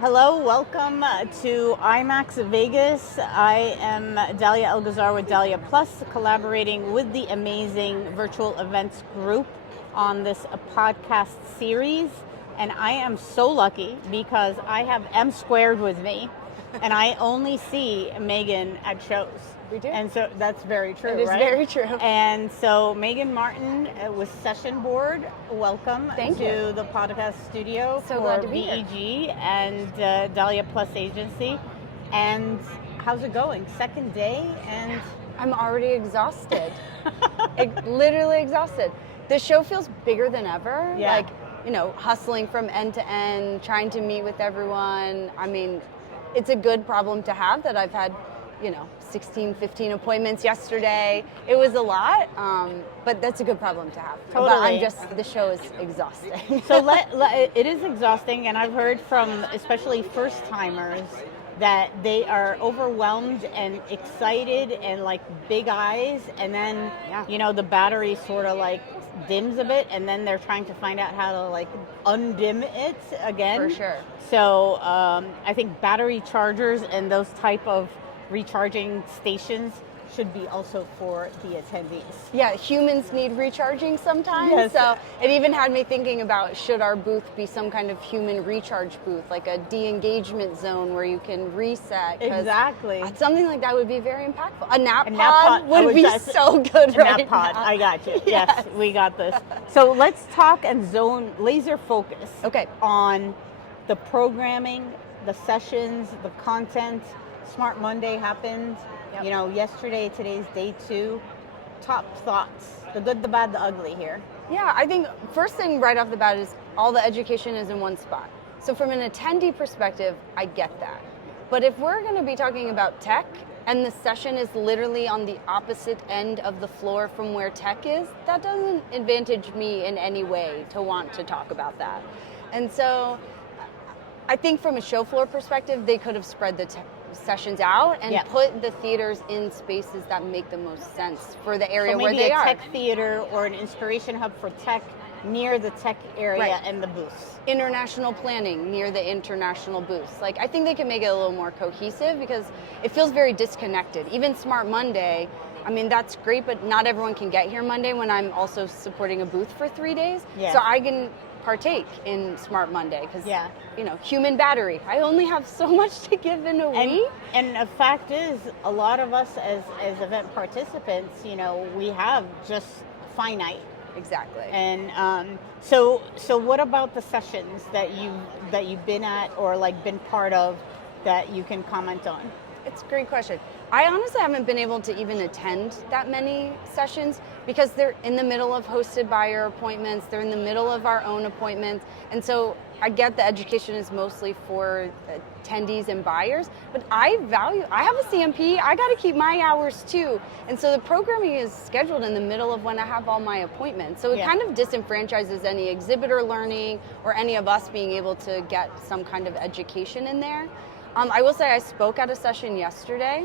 Hello, welcome to IMEX Vegas. I am Dahlia El Gazzar with Dahlia+, collaborating with the amazing virtual events group on this podcast series. And I am so lucky because I have M squared with me, and I only see Megan at shows. We do. And so that's very true, It is right? very true. And so Megan Martin with Sessionboard, welcome Thank to you. the podcast studio So for glad to be here. VEG and Dahlia+Agency. And how's it going? Second day, and I'm already exhausted. Literally exhausted. The show feels bigger than ever. Yeah. Like, hustling from end to end, trying to meet with everyone. I mean, it's a good problem to have that I've had, 16, 15 appointments yesterday. It was a lot, but that's a good problem to have. Totally. But the show is exhausting. so it is exhausting, and I've heard from especially first timers that they are overwhelmed and excited and like big eyes, and then the battery sort of like dims a bit, and then they're trying to find out how to like undim it again. For sure. So I think battery chargers and those type of recharging stations should be also for the attendees. Yeah, humans need recharging sometimes. Yes. So it even had me thinking about, should our booth be some kind of human recharge booth, like a de-engagement zone where you can reset. Exactly. Something like that would be very impactful. A nap nap pod pod. would be so good right Nap pod. now. I got you. Yes. Yes, we got this. So let's talk and laser focus Okay. on the programming, the sessions, the content. Smart Monday happened. Yep. Yesterday, today's day 2. Top thoughts, the good, the bad, the ugly here. Yeah, I think first thing right off the bat is all the education is in one spot. So from an attendee perspective, I get that. But if we're going to be talking about tech and the session is literally on the opposite end of the floor from where tech is, that doesn't advantage me in any way to want to talk about that. And so I think from a show floor perspective, they could have spread the sessions out and put the theaters in spaces that make the most sense for the area where they are. Maybe a tech theater or an inspiration hub for tech near the tech area and the booths. International planning near the international booths. Like, I think they can make it a little more cohesive because it feels very disconnected. Even Smart Monday, I mean, that's great, but not everyone can get here Monday when I'm also supporting a booth for 3 days. Yeah. So I can partake in Smart Monday because, human battery. I only have so much to give in a week. And the fact is, a lot of us as event participants, we have just finite. Exactly. And so what about the sessions that you've been at or like been part of that you can comment on? It's a great question. I honestly haven't been able to even attend that many sessions because they're in the middle of hosted buyer appointments, they're in the middle of our own appointments, and so I get the education is mostly for attendees and buyers, but I have a CMP, I got to keep my hours too, and so the programming is scheduled in the middle of when I have all my appointments, so it kind of disenfranchises any exhibitor learning or any of us being able to get some kind of education in there. I will say I spoke at a session yesterday,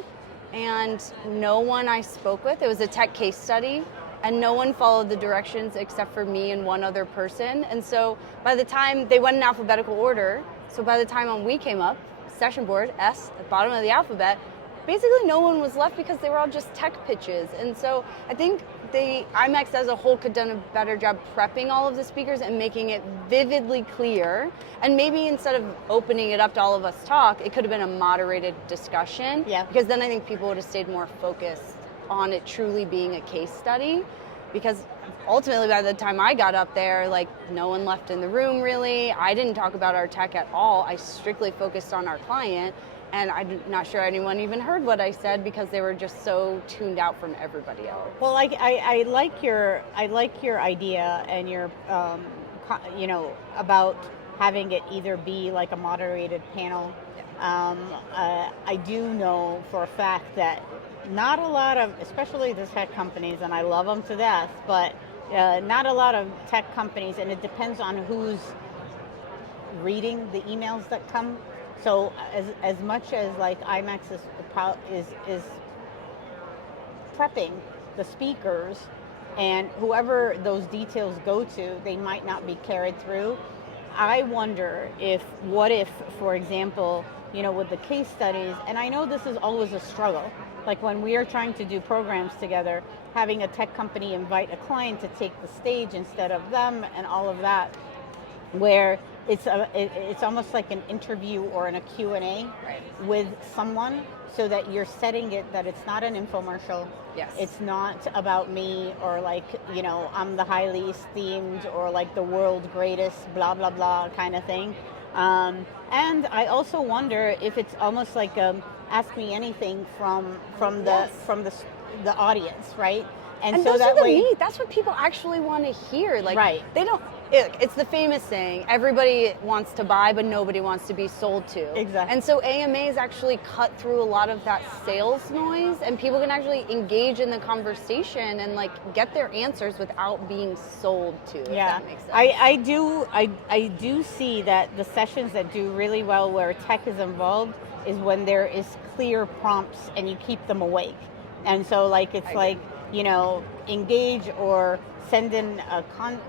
and no one I spoke with, it was a tech case study, and no one followed the directions except for me and one other person. And so by the time they went in alphabetical order, so by the time we came up, Sessionboard, S, at the bottom of the alphabet, basically no one was left because they were all just tech pitches. And so I think the IMEX as a whole could have done a better job prepping all of the speakers and making it vividly clear. And maybe instead of opening it up to all of us talk, it could have been a moderated discussion. Yeah. Because then I think people would have stayed more focused on it truly being a case study. Because ultimately by the time I got up there, like no one left in the room really. I didn't talk about our tech at all. I strictly focused on our client. And I'm not sure anyone even heard what I said because they were just so tuned out from everybody else. Well, I like your idea and your about having it either be like a moderated panel. I do know for a fact that not a lot of, especially the tech companies, and I love them to death, but not a lot of tech companies, and it depends on who's reading the emails that come. So as much as like IMEX is prepping the speakers and whoever those details go to, they might not be carried through. I wonder what if, for example, with the case studies, and I know this is always a struggle, like when we are trying to do programs together, having a tech company invite a client to take the stage instead of them and all of that, where it's almost like an interview or a Q&A Right. with someone, so that you're setting it that it's not an infomercial. Yes. It's not about me, or like, I'm the highly esteemed, or like the world's greatest, blah, blah, blah kind of thing. And I also wonder if it's almost like ask me anything from Yes. the audience, right? And so those that are the way, meat. That's what people actually want to hear. Like, Right. they don't. It's the famous saying: everybody wants to buy, but nobody wants to be sold to. Exactly. And so AMAs actually cut through a lot of that sales noise, and people can actually engage in the conversation and like get their answers without being sold to. If yeah, that makes sense. I do see that the sessions that do really well where tech is involved is when there is clear prompts and you keep them awake. And so like it's like, engage or send in a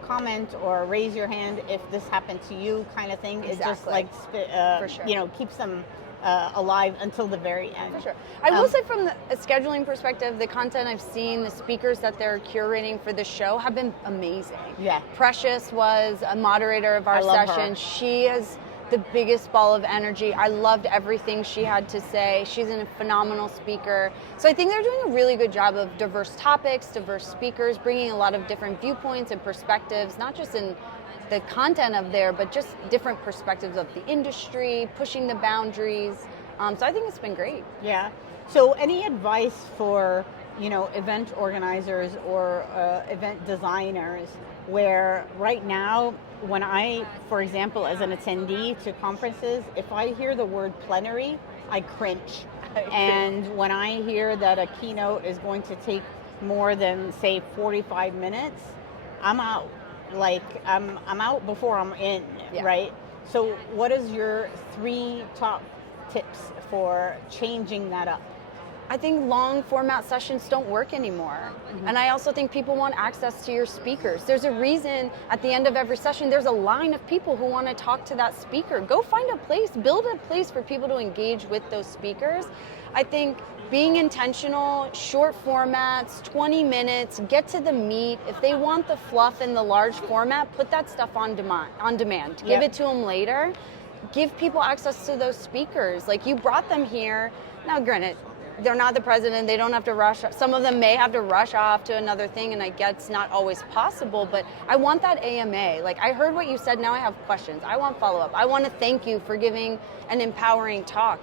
comment or raise your hand if this happened to you kind of thing. It's just Exactly. like, For sure. keeps them alive until the very end. For sure. I will say from a scheduling perspective, the content I've seen, the speakers that they're curating for the show have been amazing. Yeah. Precious was a moderator of our I love session. her. She is the biggest ball of energy. I loved everything she had to say. She's a phenomenal speaker. So I think they're doing a really good job of diverse topics, diverse speakers, bringing a lot of different viewpoints and perspectives, not just in the content of there, but just different perspectives of the industry, pushing the boundaries. So I think it's been great. Yeah. So any advice for, event organizers or event designers, where right now, when I, for example, as an attendee to conferences, if I hear the word plenary, I cringe. And when I hear that a keynote is going to take more than, say, 45 minutes, I'm out. Like, I'm out before I'm in, Yeah. right? So what is your 3 top tips for changing that up? I think long format sessions don't work anymore. Mm-hmm. And I also think people want access to your speakers. There's a reason at the end of every session, there's a line of people who want to talk to that speaker. Go find a place, build a place for people to engage with those speakers. I think being intentional, short formats, 20 minutes, get to the meat. If they want the fluff in the large format, put that stuff on demand. Give it to them later. Give people access to those speakers. Like, you brought them here. Now, granted, they're not the president, they don't have to rush. Some of them may have to rush off to another thing, and I get it's not always possible, but I want that AMA. Like, I heard what you said, now I have questions. I want follow-up. I want to thank you for giving an empowering talk.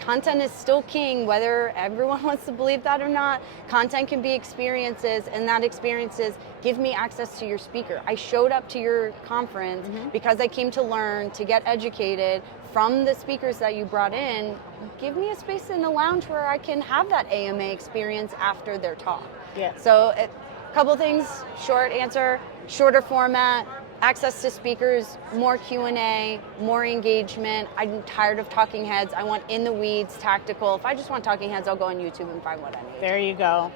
Content is still king, whether everyone wants to believe that or not. Content can be experiences, and that experiences give me access to your speaker. I showed up to your conference because I came to learn, to get educated from the speakers that you brought in. Give me a space in the lounge where I can have that AMA experience after their talk. Yeah. So a couple things, short answer, shorter format, access to speakers, more Q&A, more engagement. I'm tired of talking heads. I want in the weeds, tactical. If I just want talking heads, I'll go on YouTube and find what I need. There you go.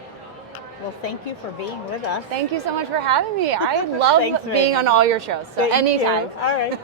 Well, thank you for being with us. Thank you so much for having me. I love Thanks, being Megan. on all your shows. So Thank anytime. you. All right.